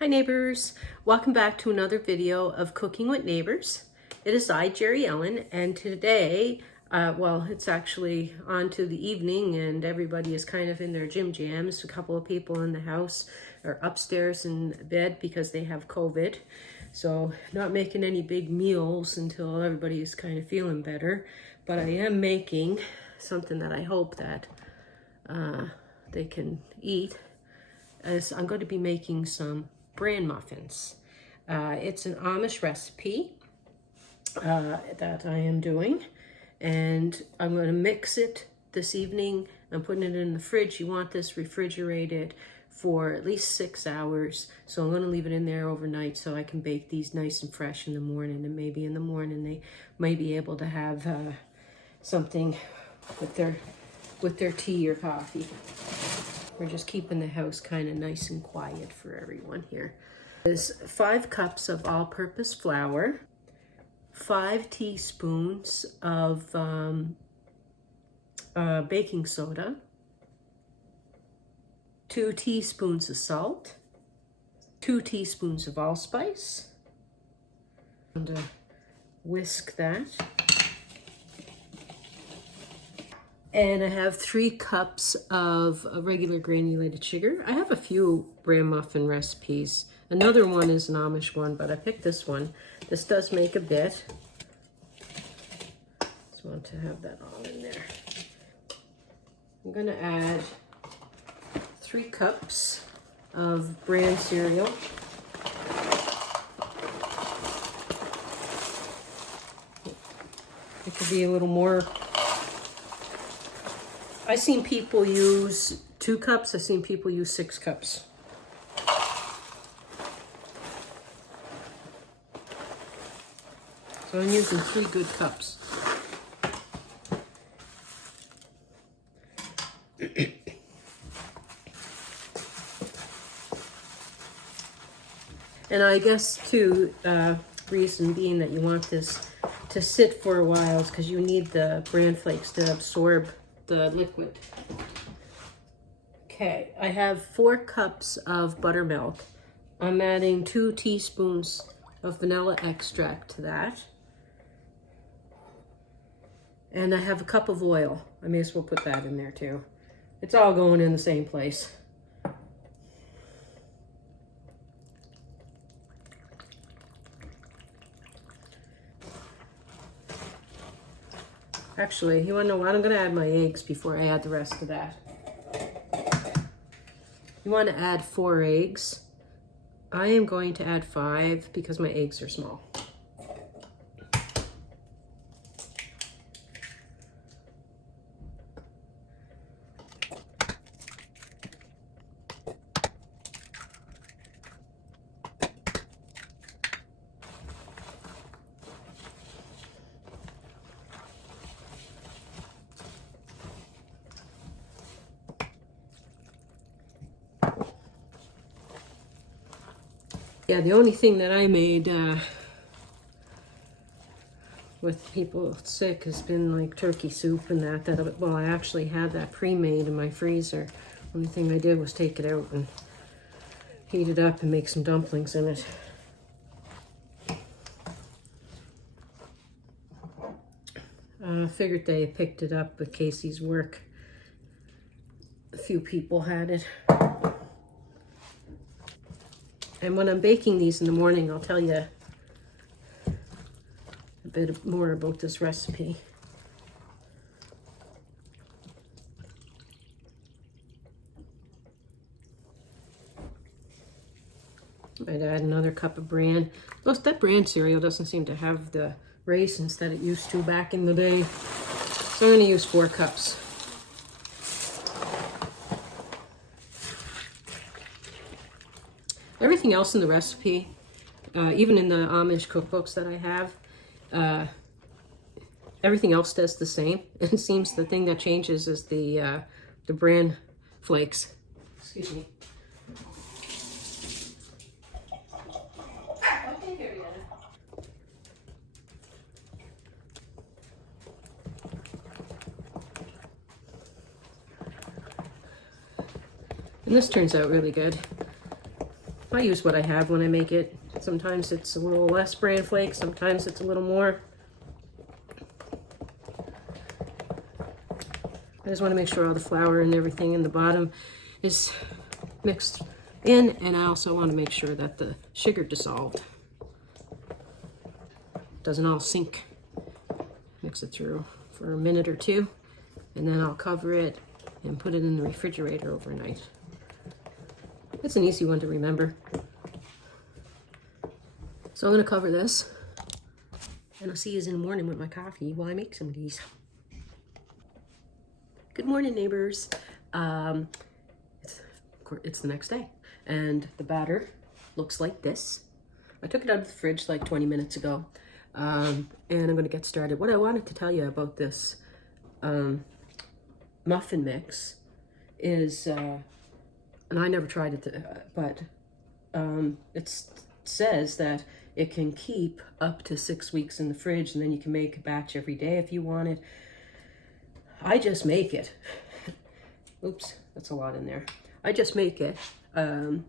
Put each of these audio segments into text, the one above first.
Hi neighbors, welcome back to another video of Cooking with Neighbors. It is I, Jerri-ellen, and today, well, it's actually on to the evening and everybody is kind of in their gym jams. A couple of people in the house are upstairs in bed because they have COVID. So not making any big meals until everybody is kind of feeling better. But I am making something that I hope that they can eat. As I'm going to be making some bran muffins. It's an Amish recipe that I am doing, and I'm going to mix it this evening. I'm putting it in the fridge. You want this refrigerated for at least 6 hours, so I'm going to leave it in there overnight so I can bake these nice and fresh in the morning, and maybe in the morning they might be able to have something with their tea or coffee. We're just keeping the house kind of nice and quiet for everyone here. There's 5 cups of all-purpose flour, 5 teaspoons of baking soda, 2 teaspoons of salt, 2 teaspoons of allspice. I'm going to whisk that. And I have 3 cups of regular granulated sugar. I have a few bran muffin recipes. Another one is an Amish one, but I picked this one. This does make a bit. Just want to have that all in there. I'm gonna add 3 cups of bran cereal. It could be a little more. I've seen people use 2 cups. I've seen people use 6 cups. So I'm using 3 good cups. And I guess too, reason being that you want this to sit for a while is because you need the bran flakes to absorb the liquid. Okay, I have 4 cups of buttermilk. I'm adding 2 teaspoons of vanilla extract to that. And I have a cup of oil. I may as well put that in there too. It's all going in the same place. Actually, you want to know what? I'm going to add my eggs before I add the rest of that. You want to add 4 eggs. I am going to add 5 because my eggs are small. Yeah, the only thing that I made with people sick has been like turkey soup and that, well, I actually had that pre-made in my freezer. Only thing I did was take it out and heat it up and make some dumplings in it. Figured they picked it up with Casey's work. A few people had it. And when I'm baking these in the morning, I'll tell you a bit more about this recipe. I'd add another cup of bran. That bran cereal doesn't seem to have the raisins that it used to back in the day. So I'm going to use 4 cups. Everything else in the recipe, even in the Amish cookbooks that I have, everything else does the same. It seems the thing that changes is the bran flakes. Excuse me. And this turns out really good. I use what I have when I make it. Sometimes it's a little less bran flakes, sometimes it's a little more. I just want to make sure all the flour and everything in the bottom is mixed in, and I also want to make sure that the sugar dissolved. Doesn't all sink. Mix it through for a minute or two, and then I'll cover it and put it in the refrigerator overnight. It's an easy one to remember. So I'm going to cover this, and I'll see you in the morning with my coffee while I make some of these. Good morning, neighbors. It's the next day, and the batter looks like this. I took it out of the fridge like 20 minutes ago, and I'm going to get started. What I wanted to tell you about this muffin mix is, and I never tried it, but it says that it can keep up to 6 weeks in the fridge, and then you can make a batch every day if you want it. I just make it. Oops, that's a lot in there. I just make it, and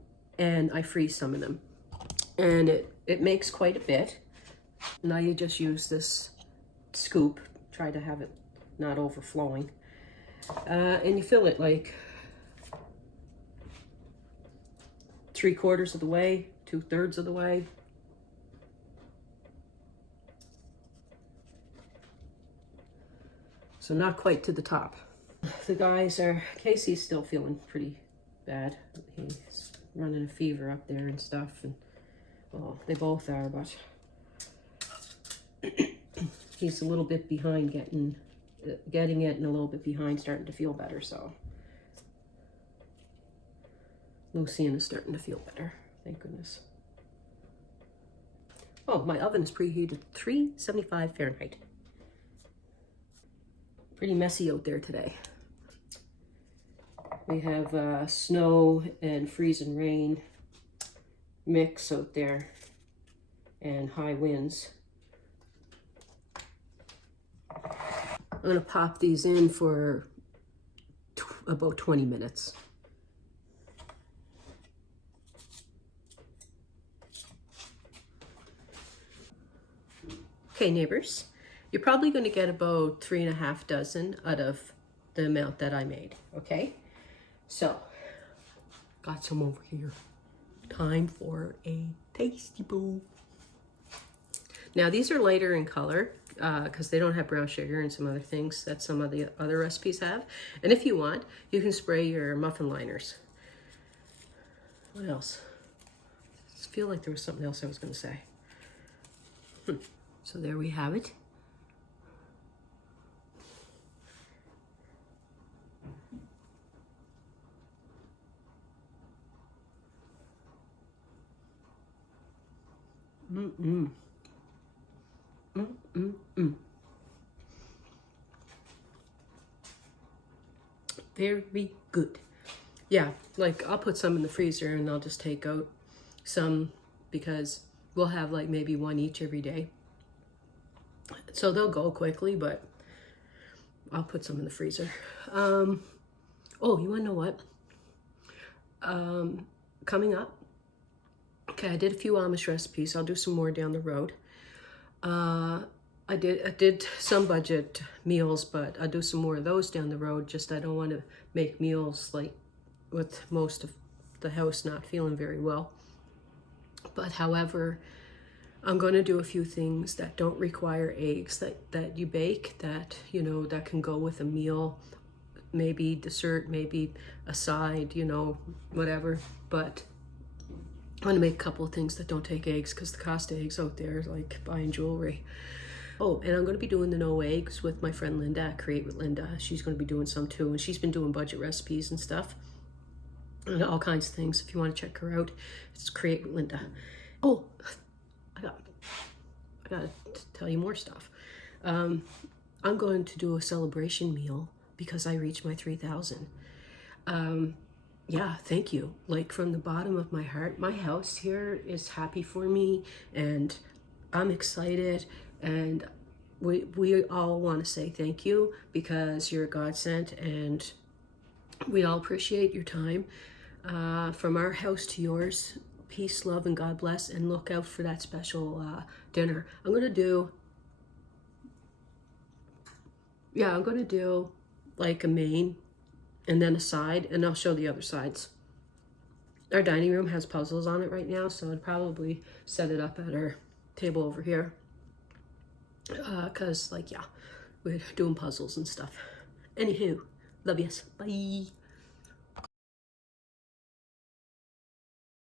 I freeze some of them. And it makes quite a bit. Now you just use this scoop, try to have it not overflowing. And you fill it like 3/4 of the way, 2/3 of the way. So not quite to the top. The guys are, Casey's still feeling pretty bad. He's running a fever up there and stuff, and well, they both are, but he's a little bit behind getting it, and a little bit behind starting to feel better. So Lucian is starting to feel better, thank goodness. Oh, my oven is preheated 375 Fahrenheit. Pretty messy out there today. We have snow and freezing rain mix out there and high winds. I'm gonna pop these in for about 20 minutes. Okay, neighbors, you're probably going to get about 3.5 dozen out of the amount that I made, okay? So, got some over here. Time for a tasty bowl. Now, these are lighter in color because they don't have brown sugar and some other things that some of the other recipes have. And if you want, you can spray your muffin liners. What else? I feel like there was something else I was going to say. So there we have it. Very good. Yeah, like I'll put some in the freezer and I'll just take out some because we'll have like maybe one each every day. So they'll go quickly, but I'll put some in the freezer. Oh, you wanna know what? Coming up, okay, I did a few Amish recipes. I'll do some more down the road. I did some budget meals, but I'll do some more of those down the road. Just I don't want to make meals like with most of the house not feeling very well. But however, I'm going to do a few things that don't require eggs that you bake, that, you know, that can go with a meal, maybe dessert, maybe a side, you know, whatever. But I'm going to make a couple of things that don't take eggs because the cost of eggs out there is like buying jewelry. Oh, and I'm going to be doing the no eggs with my friend Linda at Create with Linda. She's going to be doing some too, and she's been doing budget recipes and stuff, and all kinds of things. If you want to check her out, it's Create with Linda. Oh, I got to tell you more stuff. I'm going to do a celebration meal because I reached my 3,000. Yeah, thank you. Like from the bottom of my heart, my house here is happy for me, and I'm excited. And we all want to say thank you because you're a godsend, and we all appreciate your time. From our house to yours, peace, love, and God bless, and look out for that special dinner. I'm gonna do like a main and then a side, and I'll show the other sides. Our dining room has puzzles on it right now, so I'd probably set it up at our table over here. Cause like, yeah, we're doing puzzles and stuff. Anywho, love yous. Bye.